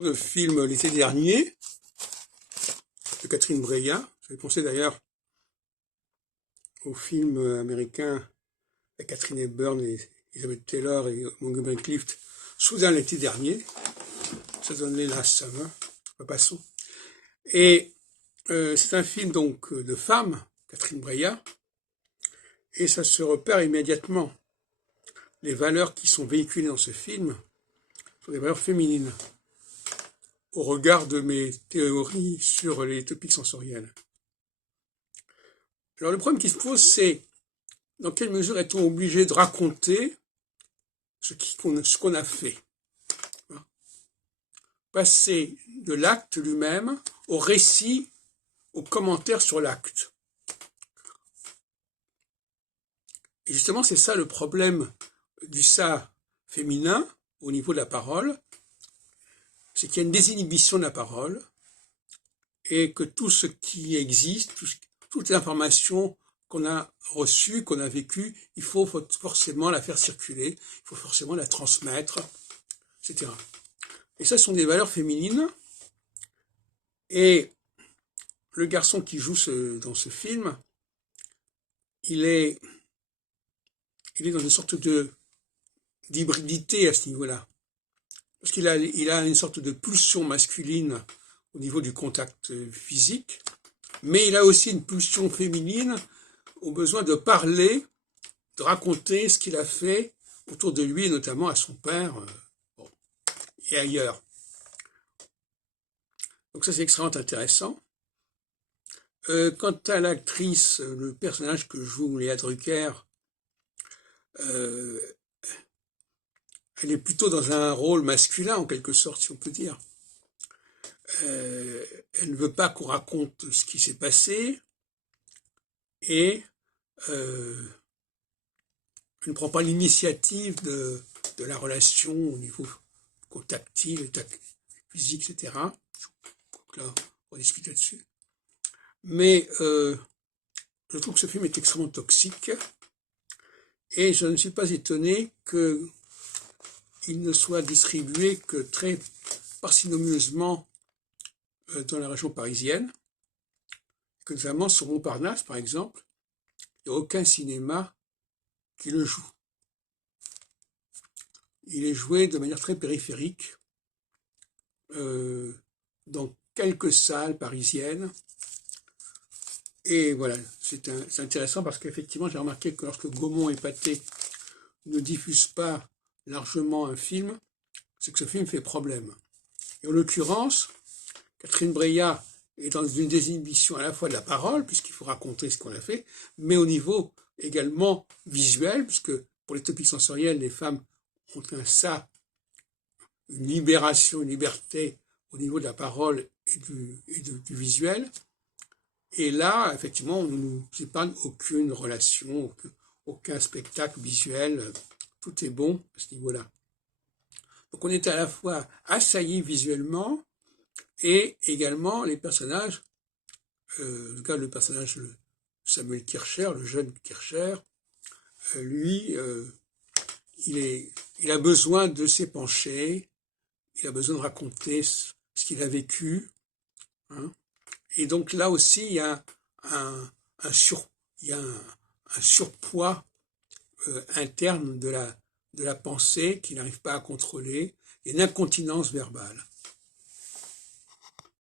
Le film l'été dernier de Catherine Breillat. J'avais pensé d'ailleurs au film américain avec Catherine Hepburn et Elizabeth Taylor et Montgomery Clift, Soudain l'été dernier. Ça donnait la somme, hein. Passons. Et c'est un film donc de femme, Catherine Breillat, et ça se repère immédiatement. Les valeurs qui sont véhiculées dans ce film sont des valeurs féminines, au regard de mes théories sur les topiques sensoriels. Alors le problème qui se pose, c'est dans quelle mesure est-on obligé de raconter ce qu'on a fait? Passer de l'acte lui-même au récit, au commentaire sur l'acte. Et justement, c'est ça le problème du ça féminin au niveau de la parole, c'est qu'il y a une désinhibition de la parole et que tout ce qui existe, toutes les informations qu'on a reçues, qu'on a vécues, il faut forcément la faire circuler, il faut forcément la transmettre, etc. Et ça, ce sont des valeurs féminines. Et le garçon qui joue dans ce film, il est dans une sorte d'hybridité à ce niveau-là. Parce qu'il a une sorte de pulsion masculine au niveau du contact physique, mais il a aussi une pulsion féminine au besoin de parler, de raconter ce qu'il a fait autour de lui, et notamment à son père et ailleurs. Donc ça, c'est extrêmement intéressant. Quant à l'actrice, le personnage que joue Léa Drucker, elle est plutôt dans un rôle masculin, en quelque sorte, si on peut dire. Elle ne veut pas qu'on raconte ce qui s'est passé et elle ne prend pas l'initiative de la relation au niveau tactile, physique, etc. Donc là, on va discuter dessus. Mais je trouve que ce film est extrêmement toxique et je ne suis pas étonné qu'il ne soit distribué que très parcimonieusement dans la région parisienne, que notamment sur Montparnasse, par exemple, il n'y a aucun cinéma qui le joue. Il est joué de manière très périphérique dans quelques salles parisiennes. Et voilà, c'est intéressant parce qu'effectivement, j'ai remarqué que lorsque Gaumont et Pathé ne diffusent pas largement un film, c'est que ce film fait problème. Et en l'occurrence, Catherine Breillat est dans une désinhibition à la fois de la parole, puisqu'il faut raconter ce qu'on a fait, mais au niveau également visuel, puisque pour les topiques sensoriels, les femmes ont un ça, une libération, une liberté au niveau de la parole et du visuel. Et là, effectivement, on ne nous épargne aucune relation, aucun spectacle visuel, tout est bon à ce niveau-là. Donc on est à la fois assailli visuellement et également les personnages, en tout cas le personnage Samuel Kircher, le jeune Kircher, lui, il a besoin de s'épancher, il a besoin de raconter ce qu'il a vécu, hein. Et donc là aussi, il y a un surpoids interne de la pensée qu'il n'arrive pas à contrôler, et une incontinence verbale.